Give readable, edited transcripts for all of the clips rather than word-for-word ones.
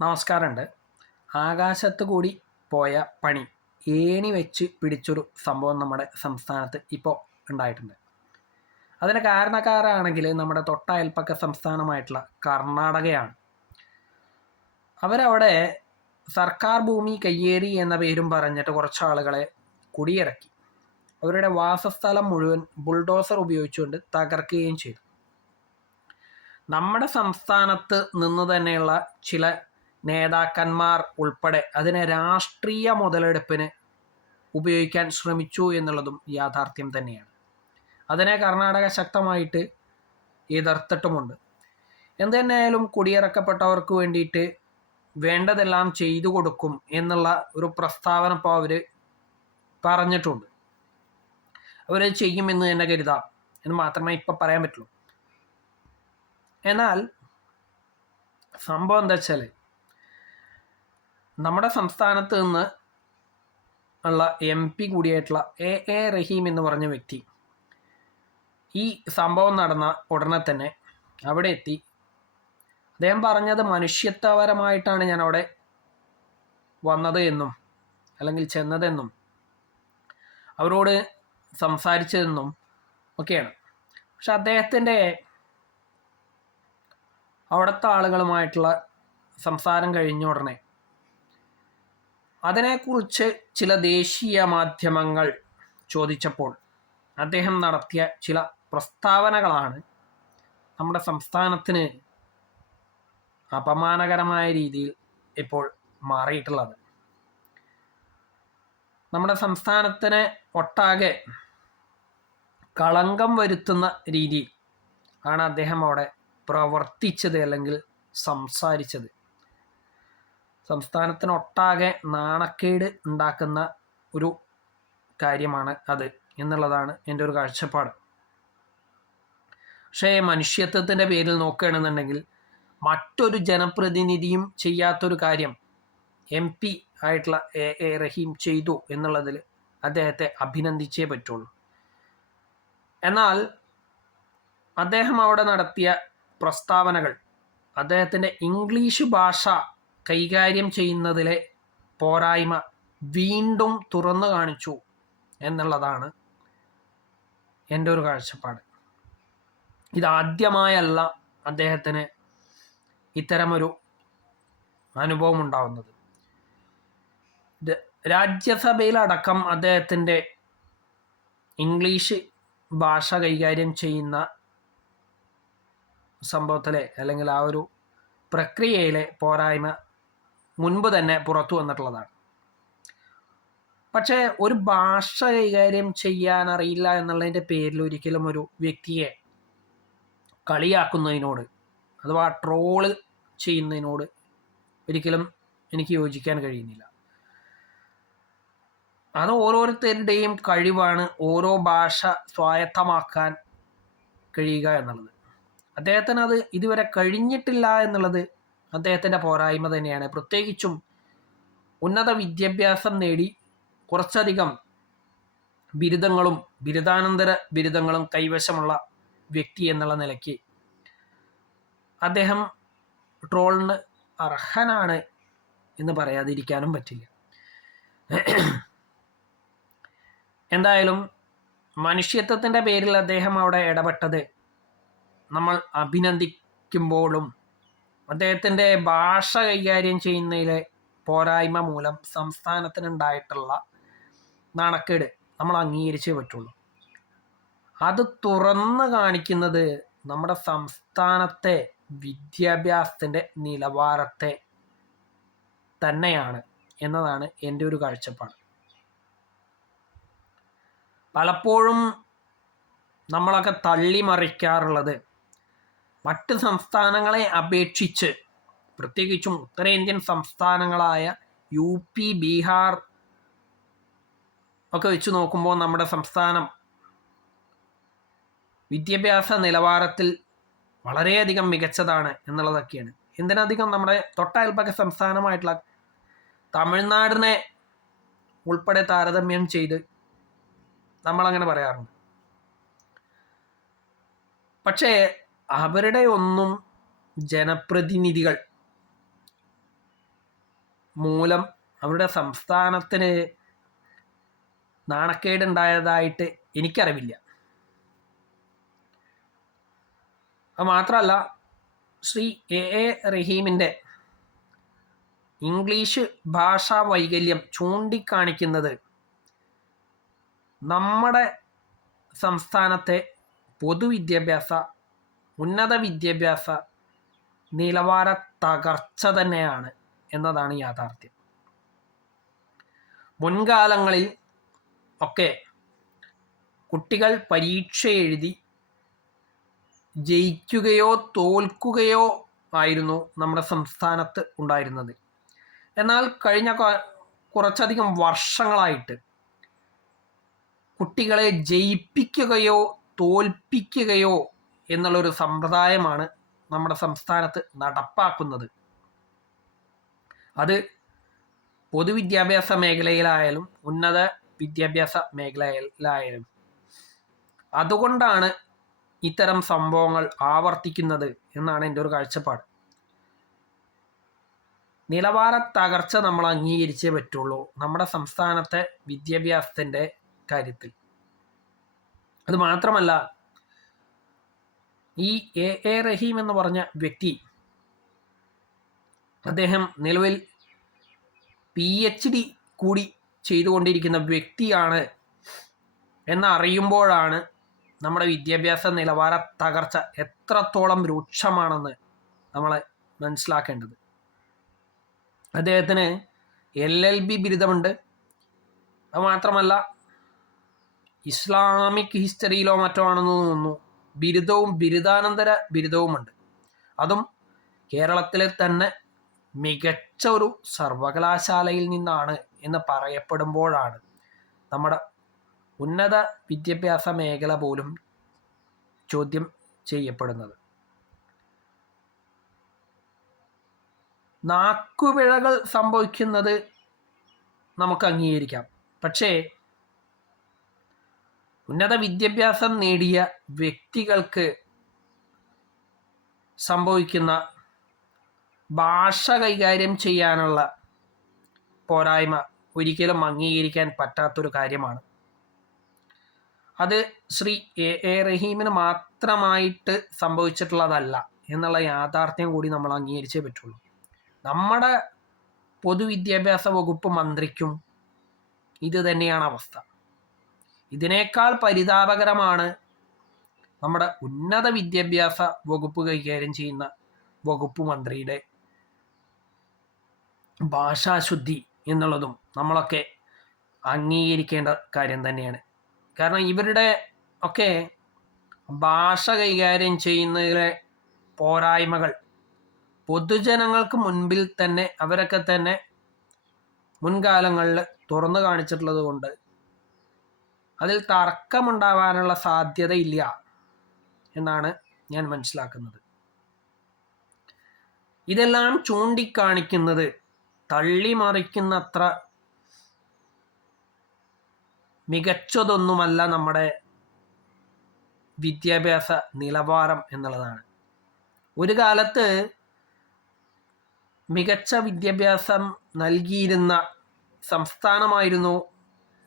നമസ്കാരമുണ്ട്. ആകാശത്ത് കൂടി പോയ പണി ഏണി വെച്ച് പിടിച്ചൊരു സംഭവം നമ്മുടെ സംസ്ഥാനത്ത് ഇപ്പോൾ ഉണ്ടായിട്ടുണ്ട്. അതിന് കാരണക്കാരാണെങ്കിൽ നമ്മുടെ തൊട്ടയൽപ്പക്ക സംസ്ഥാനമായിട്ടുള്ള കർണാടകയാണ്. അവരവിടെ സർക്കാർ ഭൂമി കയ്യേറി എന്ന പേരും പറഞ്ഞിട്ട് കുറച്ച് ആളുകളെ കുടിയിറക്കി അവരുടെ വാസസ്ഥലം മുഴുവൻ ബുൾഡോസർ ഉപയോഗിച്ചുകൊണ്ട് തകർക്കുകയും ചെയ്തു. നമ്മുടെ സംസ്ഥാനത്ത് നിന്ന് തന്നെയുള്ള ചില നേതാക്കന്മാർ ഉൾപ്പെടെ അതിനെ രാഷ്ട്രീയ മുതലെടുപ്പിന് ഉപയോഗിക്കാൻ ശ്രമിച്ചു എന്നുള്ളതും യാഥാർത്ഥ്യം തന്നെയാണ്. അതിനെ കർണാടക ശക്തമായിട്ട് എതിർത്തിട്ടുമുണ്ട്. എന്ത് തന്നെയായാലും കുടിയിറക്കപ്പെട്ടവർക്ക് വേണ്ടിയിട്ട് വേണ്ടതെല്ലാം ചെയ്തു കൊടുക്കും എന്നുള്ള ഒരു പ്രസ്താവന ഇപ്പോൾ അവർ പറഞ്ഞിട്ടുണ്ട്. അവർ ചെയ്യുമെന്ന് തന്നെ കരുതാം എന്ന് മാത്രമേ ഇപ്പം പറയാൻ പറ്റുള്ളൂ. എന്നാൽ സംഭവം എന്താ വെച്ചാൽ നമ്മുടെ സംസ്ഥാനത്ത് നിന്ന് ഉള്ള MP കൂടിയായിട്ടുള്ള എ റഹീം എന്ന് പറഞ്ഞ വ്യക്തി ഈ സംഭവം നടന്ന ഉടനെ തന്നെ അവിടെ എത്തി. അദ്ദേഹം പറഞ്ഞത് മനുഷ്യത്വപരമായിട്ടാണ് ഞാൻ അവിടെ വന്നത് എന്നും അല്ലെങ്കിൽ ചെന്നതെന്നും അവരോട് സംസാരിച്ചതെന്നും ഒക്കെയാണ്. പക്ഷെ അദ്ദേഹത്തിൻ്റെ അവിടുത്തെ ആളുകളുമായിട്ടുള്ള സംസാരം കഴിഞ്ഞ ഉടനെ അതിനെക്കുറിച്ച് ചില ദേശീയ മാധ്യമങ്ങൾ ചോദിച്ചപ്പോൾ അദ്ദേഹം നടത്തിയ ചില പ്രസ്താവനകളാണ് നമ്മുടെ സംസ്ഥാനത്തിന് അപമാനകരമായ രീതിയിൽ ഇപ്പോൾ മാറിയിട്ടുള്ളത്. നമ്മുടെ സംസ്ഥാനത്തിന് ഒട്ടാകെ കളങ്കം വരുത്തുന്ന രീതിയിൽ ആണ് അദ്ദേഹം അവിടെ പ്രവർത്തിച്ചത് അല്ലെങ്കിൽ സംസാരിച്ചത്. സംസ്ഥാനത്തിനൊട്ടാകെ നാണക്കേട് ഉണ്ടാക്കുന്ന ഒരു കാര്യമാണ് അത് എന്നുള്ളതാണ് എൻ്റെ ഒരു കാഴ്ചപ്പാട്. പക്ഷേ മനുഷ്യത്വത്തിൻ്റെ പേരിൽ നോക്കുകയാണെന്നുണ്ടെങ്കിൽ മറ്റൊരു ജനപ്രതിനിധിയും ചെയ്യാത്തൊരു കാര്യം MP ആയിട്ടുള്ള എ റഹീം ചെയ്തു എന്നുള്ളതിൽ അദ്ദേഹത്തെ അഭിനന്ദിച്ചേ പറ്റുള്ളൂ. എന്നാൽ അദ്ദേഹം അവിടെ നടത്തിയ പ്രസ്താവനകൾ അദ്ദേഹത്തിൻ്റെ ഇംഗ്ലീഷ് ഭാഷ കൈകാര്യം ചെയ്യുന്നതിലെ പോരായ്മ വീണ്ടും തുറന്നു കാണിച്ചു എന്നുള്ളതാണ് എൻ്റെ ഒരു കാഴ്ചപ്പാട്. ഇതാദ്യമായല്ല അദ്ദേഹത്തിന് ഇത്തരമൊരു അനുഭവം ഉണ്ടാവുന്നത്. രാജ്യസഭയിലടക്കം അദ്ദേഹത്തിൻ്റെ ഇംഗ്ലീഷ് ഭാഷ കൈകാര്യം ചെയ്യുന്ന സംഭവത്തിലെ അല്ലെങ്കിൽ ആ ഒരു പ്രക്രിയയിലെ പോരായ്മ മുൻപ് തന്നെ പുറത്തു വന്നിട്ടുള്ളതാണ്. പക്ഷേ ഒരു ഭാഷ കൈകാര്യം ചെയ്യാനറിയില്ല എന്നുള്ളതിൻ്റെ പേരിൽ ഒരിക്കലും ഒരു വ്യക്തിയെ കളിയാക്കുന്നതിനോട് അഥവാ ട്രോള് ചെയ്യുന്നതിനോട് ഒരിക്കലും എനിക്ക് യോജിക്കാൻ കഴിയുന്നില്ല. അത് ഓരോരുത്തരുടെയും കഴിവാണ് ഓരോ ഭാഷ സ്വായത്തമാക്കാൻ കഴിയുക എന്നുള്ളത്. അദ്ദേഹത്തിന് അത് ഇതുവരെ കഴിഞ്ഞിട്ടില്ല എന്നുള്ളത് അദ്ദേഹത്തിൻ്റെ പോരായ്മ തന്നെയാണ്. പ്രത്യേകിച്ചും ഉന്നത വിദ്യാഭ്യാസം നേടി കുറച്ചധികം ബിരുദങ്ങളും ബിരുദാനന്തര ബിരുദങ്ങളും കൈവശമുള്ള വ്യക്തി എന്നുള്ള നിലയ്ക്ക് അദ്ദേഹം ട്രോളിന് അർഹനാണ് എന്ന് പറയാതിരിക്കാനും പറ്റില്ല. എന്തായാലും മനുഷ്യത്വത്തിൻ്റെ പേരിൽ അദ്ദേഹം അവിടെ ഇടപെട്ടത് നമ്മൾ അഭിനന്ദിക്കുമ്പോഴും അദ്ദേഹത്തിൻ്റെ ഭാഷ കൈകാര്യം ചെയ്യുന്നതിലെ പോരായ്മ മൂലം സംസ്ഥാനത്തിനുണ്ടായിട്ടുള്ള നാണക്കേട് നമ്മൾ അംഗീകരിച്ചേ പറ്റുള്ളൂ. അത് തുറന്നു കാണിക്കുന്നത് നമ്മുടെ സംസ്ഥാനത്തെ വിദ്യാഭ്യാസത്തിൻ്റെ നിലവാരത്തെ തന്നെയാണ് എന്നതാണ് എൻ്റെ ഒരു കാഴ്ചപ്പാട്. പലപ്പോഴും നമ്മളൊക്കെ തള്ളിമറിക്കാറുള്ളത് മറ്റ് സംസ്ഥാനങ്ങളെ അപേക്ഷിച്ച് പ്രത്യേകിച്ചും ഉത്തരേന്ത്യൻ സംസ്ഥാനങ്ങളായ UP, ബീഹാർ ഒക്കെ വെച്ച് നോക്കുമ്പോൾ നമ്മുടെ സംസ്ഥാനം വിദ്യാഭ്യാസ നിലവാരത്തിൽ വളരെയധികം മികച്ചതാണ് എന്നുള്ളതൊക്കെയാണ്. എന്തിനധികം നമ്മുടെ തൊട്ടയൽപ്പക്ക സംസ്ഥാനമായിട്ടുള്ള തമിഴ്നാടിനെ ഉൾപ്പെടെ താരതമ്യം ചെയ്ത് നമ്മളങ്ങനെ പറയാറുണ്ട്. പക്ഷേ അവരുടെ ഒന്നും ജനപ്രതിനിധികൾ മൂലം അവരുടെ സംസ്ഥാനത്തിന് നാണക്കേടുണ്ടായതായിട്ട് എനിക്കറിവില്ല. അത് മാത്രമല്ല, ശ്രീ എ റഹീമിൻ്റെ ഇംഗ്ലീഷ് ഭാഷാ വൈകല്യം ചൂണ്ടിക്കാണിക്കുന്നത് നമ്മുടെ സംസ്ഥാനത്തെ പൊതുവിദ്യാഭ്യാസ, ഉന്നത വിദ്യാഭ്യാസ നിലവാര തകർച്ച തന്നെയാണ് എന്നതാണ് യാഥാർത്ഥ്യം. മുൻകാലങ്ങളിൽ ഒക്കെ കുട്ടികൾ പരീക്ഷ എഴുതി ജയിക്കുകയോ തോൽക്കുകയോ ആയിരുന്നു നമ്മുടെ സംസ്ഥാനത്ത് ഉണ്ടായിരുന്നത്. എന്നാൽ കഴിഞ്ഞ കുറച്ചധികം വർഷങ്ങളായിട്ട് കുട്ടികളെ ജയിപ്പിക്കുകയോ തോൽപ്പിക്കുകയോ എന്നുള്ളൊരു സമ്പ്രദായമാണ് നമ്മുടെ സംസ്ഥാനത്ത് നടപ്പാക്കുന്നത്. അത് പൊതുവിദ്യാഭ്യാസ മേഖലയിലായാലും ഉന്നത വിദ്യാഭ്യാസ മേഖലയിലായാലും. അതുകൊണ്ടാണ് ഇത്തരം സംഭവങ്ങൾ ആവർത്തിക്കുന്നത് എന്നാണ് എൻ്റെ ഒരു കാഴ്ചപ്പാട്. നിലവാര തകർച്ച നമ്മൾ അംഗീകരിച്ചേ പറ്റുള്ളൂ നമ്മുടെ സംസ്ഥാനത്തെ വിദ്യാഭ്യാസത്തിൻ്റെ കാര്യത്തിൽ. അത് മാത്രമല്ല, ഈ എ റഹീം എന്ന് പറഞ്ഞ വ്യക്തി, അദ്ദേഹം നിലവിൽ PhD കൂടി ചെയ്തുകൊണ്ടിരിക്കുന്ന വ്യക്തിയാണ് എന്നറിയുമ്പോഴാണ് നമ്മുടെ വിദ്യാഭ്യാസ നിലവാര തകർച്ച എത്രത്തോളം രൂക്ഷമാണെന്ന് നമ്മൾ മനസ്സിലാക്കേണ്ടത്. അദ്ദേഹത്തിന് LLB ബിരുദമുണ്ട്. അത് മാത്രമല്ല, ഇസ്ലാമിക് ഹിസ്റ്ററിയിലോ മറ്റോ ആണെന്ന് തോന്നുന്നു ബിരുദവും ബിരുദാനന്തര ബിരുദവുമുണ്ട്. അതും കേരളത്തിലെ തന്നെ മികച്ച ഒരു സർവകലാശാലയിൽ നിന്നാണ് എന്ന് പറയപ്പെടുമ്പോഴാണ് നമ്മുടെ ഉന്നത വിദ്യാഭ്യാസ മേഖല പോലും ചോദ്യം ചെയ്യപ്പെടുന്നത്. നാക്കുപിഴകൾ സംഭവിക്കുന്നത് നമുക്ക് അംഗീകരിക്കാം. പക്ഷേ ഉന്നത വിദ്യാഭ്യാസം നേടിയ വ്യക്തികൾക്ക് സംഭവിക്കുന്ന ഭാഷ കൈകാര്യം ചെയ്യാനുള്ള പോരായ്മ ഒരിക്കലും അംഗീകരിക്കാൻ പറ്റാത്തൊരു കാര്യമാണ്. അത് ശ്രീ എ റഹീമിന് മാത്രമായിട്ട് സംഭവിച്ചിട്ടുള്ളതല്ല എന്നുള്ള യാഥാർത്ഥ്യം കൂടി നമ്മൾ അംഗീകരിച്ചേ പറ്റുള്ളൂ. നമ്മുടെ പൊതുവിദ്യാഭ്യാസ വകുപ്പ് മന്ത്രിക്കും ഇത് തന്നെയാണ് അവസ്ഥ. ഇതിനേക്കാൾ പരിതാപകരമാണ് നമ്മുടെ ഉന്നത വിദ്യാഭ്യാസ വകുപ്പ് കൈകാര്യം ചെയ്യുന്ന വകുപ്പ് മന്ത്രിയുടെ ഭാഷാശുദ്ധി എന്നുള്ളതും നമ്മളൊക്കെ അംഗീകരിക്കേണ്ട കാര്യം തന്നെയാണ്. കാരണം ഇവരുടെ ഒക്കെ ഭാഷ കൈകാര്യം ചെയ്യുന്നതിലെ പോരായ്മകൾ പൊതുജനങ്ങൾക്ക് മുൻപിൽ തന്നെ അവരൊക്കെ തന്നെ മുൻകാലങ്ങളിൽ തുറന്നു കാണിച്ചിട്ടുള്ളത് കൊണ്ട് അതിൽ തർക്കമുണ്ടാവാനുള്ള സാധ്യതയില്ല എന്നാണ് ഞാൻ മനസ്സിലാക്കുന്നത്. ഇതെല്ലാം ചൂണ്ടിക്കാണിക്കുന്നത് തള്ളിമറിക്കുന്നത്ര മികച്ചതൊന്നുമല്ല നമ്മുടെ വിദ്യാഭ്യാസ നിലവാരം എന്നുള്ളതാണ്. ഒരു കാലത്ത് മികച്ച വിദ്യാഭ്യാസം നൽകിയിരുന്ന സംസ്ഥാനമായിരുന്നു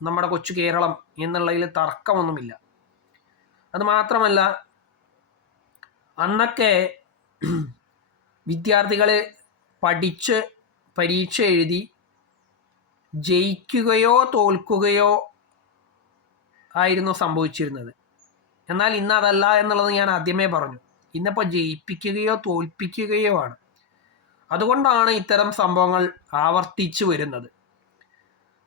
നമ്മുടെ കൊച്ചു കേരളം എന്നുള്ളതിൽ തർക്കമൊന്നുമില്ല. അത് മാത്രമല്ല, അന്നൊക്കെ വിദ്യാർത്ഥികൾ പഠിച്ച് പരീക്ഷ എഴുതി ജയിക്കുകയോ തോൽക്കുകയോ ആയിരുന്നു സംഭവിച്ചിരുന്നത്. എന്നാൽ ഇന്ന് അതല്ല എന്നുള്ളത് ഞാൻ ആദ്യമേ പറഞ്ഞു. ഇന്നിപ്പോൾ ജയിപ്പിക്കുകയോ തോൽപ്പിക്കുകയോ ആണ്. അതുകൊണ്ടാണ് ഇത്തരം സംഭവങ്ങൾ ആവർത്തിച്ചു വരുന്നത്,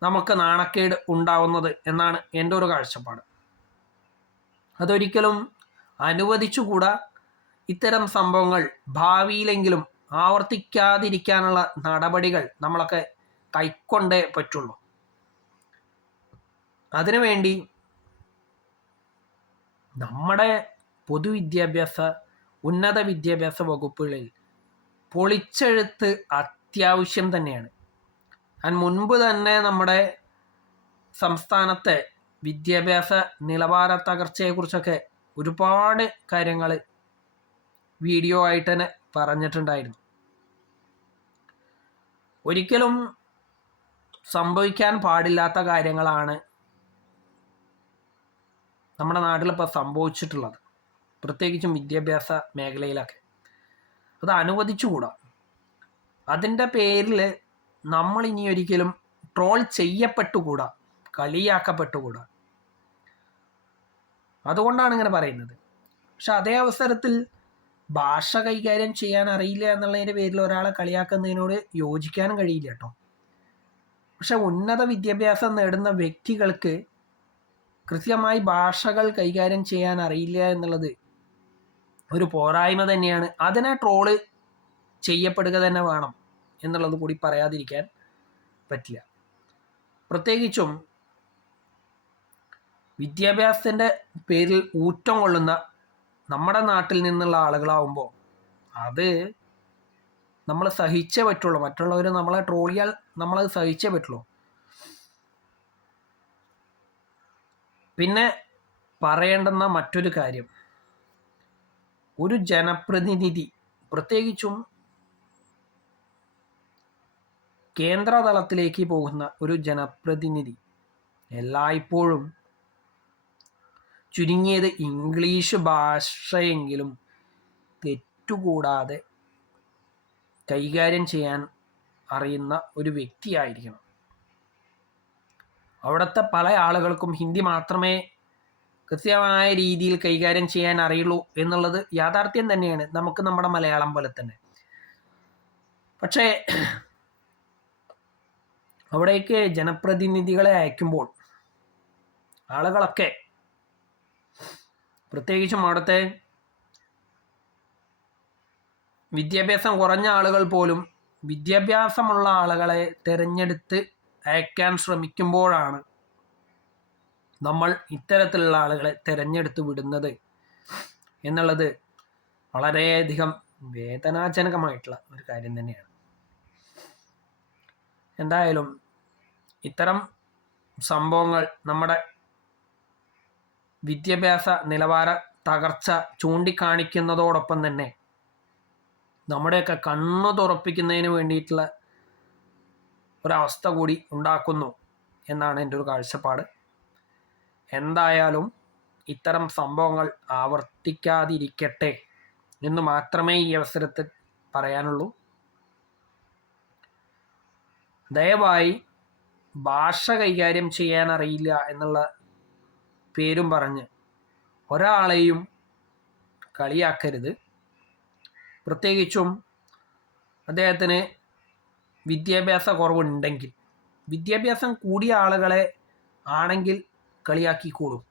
നമുക്ക് നാണക്കേട് ഉണ്ടാവുന്നത് എന്നാണ് എൻ്റെ ഒരു കാഴ്ചപ്പാട്. അതൊരിക്കലും അനുവദിച്ചുകൂടാ. ഇത്തരം സംഭവങ്ങൾ ഭാവിയിലെങ്കിലും ആവർത്തിക്കാതിരിക്കാനുള്ള നടപടികൾ നമ്മളൊക്കെ കൈക്കൊണ്ടേ പറ്റുള്ളൂ. അതിനുവേണ്ടി നമ്മുടെ പൊതുവിദ്യാഭ്യാസ ഉന്നത വിദ്യാഭ്യാസ വകുപ്പുകളിൽ പൊളിച്ചെഴുത്ത് അത്യാവശ്യം തന്നെയാണ്. ഞാൻ മുൻപ് തന്നെ നമ്മുടെ സംസ്ഥാനത്തെ വിദ്യാഭ്യാസ നിലവാര തകർച്ചയെക്കുറിച്ചൊക്കെ ഒരുപാട് കാര്യങ്ങൾ വീഡിയോ ആയിട്ട് തന്നെ പറഞ്ഞിട്ടുണ്ടായിരുന്നു. ഒരിക്കലും സംഭവിക്കാൻ പാടില്ലാത്ത കാര്യങ്ങളാണ് നമ്മുടെ നാട്ടിലിപ്പോൾ സംഭവിച്ചിട്ടുള്ളത്, പ്രത്യേകിച്ചും വിദ്യാഭ്യാസ മേഖലയിലൊക്കെ. അത് അനുവദിച്ചുകൂടാ. അതിൻ്റെ പേരിൽ നമ്മൾ ഇനി ഒരിക്കലും ട്രോൾ ചെയ്യപ്പെട്ടുകൂടാ, കളിയാക്കപ്പെട്ടുകൂടാ. അതുകൊണ്ടാണ് ഇങ്ങനെ പറയുന്നത്. പക്ഷെ അതേ അവസരത്തിൽ ഭാഷ കൈകാര്യം ചെയ്യാൻ അറിയില്ല എന്നുള്ളതിൻ്റെ പേരിൽ ഒരാളെ കളിയാക്കുന്നതിനോട് യോജിക്കാനും കഴിയില്ല കേട്ടോ. പക്ഷെ ഉന്നത വിദ്യാഭ്യാസം നേടുന്ന വ്യക്തികൾക്ക് കൃത്യമായി ഭാഷകൾ കൈകാര്യം ചെയ്യാൻ അറിയില്ല എന്നുള്ളത് ഒരു പോരായ്മ തന്നെയാണ്. അതിനെ ട്രോള് ചെയ്യപ്പെടുക തന്നെ വേണം എന്നുള്ളത് കൂടി പറയാതിരിക്കാൻ പറ്റില്ല. പ്രത്യേകിച്ചും വിദ്യാഭ്യാസത്തിൻ്റെ പേരിൽ ഊറ്റം കൊള്ളുന്ന നമ്മുടെ നാട്ടിൽ നിന്നുള്ള ആളുകളാവുമ്പോൾ അത് നമ്മൾ സഹിച്ചേ പറ്റുള്ളൂ. മറ്റുള്ളവർ നമ്മളെ ട്രോളിയാൽ നമ്മളത് സഹിച്ചേ പറ്റുള്ളൂ. പിന്നെ പറയേണ്ടുന്ന മറ്റൊരു കാര്യം, ഒരു ജനപ്രതിനിധി, പ്രത്യേകിച്ചും കേന്ദ്രതലത്തിലേക്ക് പോകുന്ന ഒരു ജനപ്രതിനിധി എല്ലായ്പ്പോഴും ചുരുങ്ങിയത് ഇംഗ്ലീഷ് ഭാഷയെങ്കിലും തെറ്റുകൂടാതെ കൈകാര്യം ചെയ്യാൻ അറിയുന്ന ഒരു വ്യക്തിയായിരിക്കണം. അവിടുത്തെ പല ആളുകൾക്കും ഹിന്ദി മാത്രമേ കൃത്യമായ രീതിയിൽ കൈകാര്യം ചെയ്യാൻ അറിയുള്ളൂ എന്നുള്ളത് യാഥാർത്ഥ്യം തന്നെയാണ്, നമുക്ക് നമ്മുടെ മലയാളം പോലെ തന്നെ. പക്ഷേ അവിടേക്ക് ജനപ്രതിനിധികളെ അയക്കുമ്പോൾ ആളുകളൊക്കെ, പ്രത്യേകിച്ചും അവിടുത്തെ വിദ്യാഭ്യാസം കുറഞ്ഞ ആളുകൾ പോലും വിദ്യാഭ്യാസമുള്ള ആളുകളെ തിരഞ്ഞെടുത്ത് അയക്കാൻ ശ്രമിക്കുമ്പോഴാണ് നമ്മൾ ഇത്തരത്തിലുള്ള ആളുകളെ തിരഞ്ഞെടുത്ത് വിടുന്നത് എന്നുള്ളത് വളരെയധികം വേദനാജനകമായിട്ടുള്ള ഒരു കാര്യം തന്നെയാണ്. എന്തായാലും ഇത്തരം സംഭവങ്ങൾ നമ്മുടെ വിദ്യാഭ്യാസ നിലവാര തകർച്ച ചൂണ്ടിക്കാണിക്കുന്നതോടൊപ്പം തന്നെ നമ്മുടെയൊക്കെ കണ്ണു തുറപ്പിക്കുന്നതിന് വേണ്ടിയിട്ടുള്ള ഒരവസ്ഥ കൂടി ഉണ്ടാക്കുന്നു എന്നാണ് എൻ്റെ ഒരു കാഴ്ചപ്പാട്. എന്തായാലും ഇത്തരം സംഭവങ്ങൾ ആവർത്തിക്കാതിരിക്കട്ടെ എന്ന് മാത്രമേ ഈ അവസരത്തിൽ പറയാനുള്ളൂ. ദയവായി ഭാഷ കൈകാര്യം ചെയ്യാൻ അറിയില്ല എന്നുള്ള പേരും പറഞ്ഞ് ഒരാളെയും കളിയാക്കരുത്. പ്രത്യേകിച്ചും അദ്ദേഹത്തിന് വിദ്യാഭ്യാസ കുറവുണ്ടെങ്കിൽ, വിദ്യാഭ്യാസം കൂടിയ ആളുകളെ ആണെങ്കിൽ കളിയാക്കിക്കൂടും.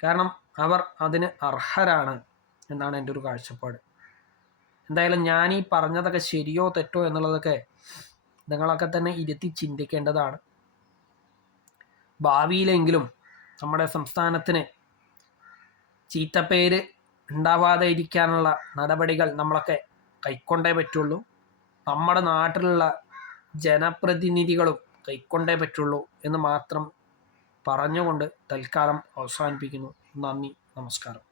കാരണം അവർ അതിന് അർഹരാണ് എന്നാണ് എൻ്റെ ഒരു കാഴ്ചപ്പാട്. എന്തായാലും ഞാൻ ഈ പറഞ്ഞതൊക്കെ ശരിയോ തെറ്റോ എന്നുള്ളതൊക്കെ നിങ്ങളൊക്കെ തന്നെ ഇരുത്തി ചിന്തിക്കേണ്ടതാണ്. ഭാവിയിലെങ്കിലും നമ്മുടെ സംസ്ഥാനത്തിന് ചീത്തപ്പേര് ഉണ്ടാവാതെ ഇരിക്കാനുള്ള നടപടികൾ നമ്മളൊക്കെ കൈക്കൊണ്ടേ പറ്റുള്ളൂ. നമ്മുടെ നാട്ടിലുള്ള ജനപ്രതിനിധികളും കൈക്കൊണ്ടേ പറ്റുള്ളൂ എന്ന് മാത്രം പറഞ്ഞുകൊണ്ട് തൽക്കാലം അവസാനിപ്പിക്കുന്നു. നന്ദി, നമസ്കാരം.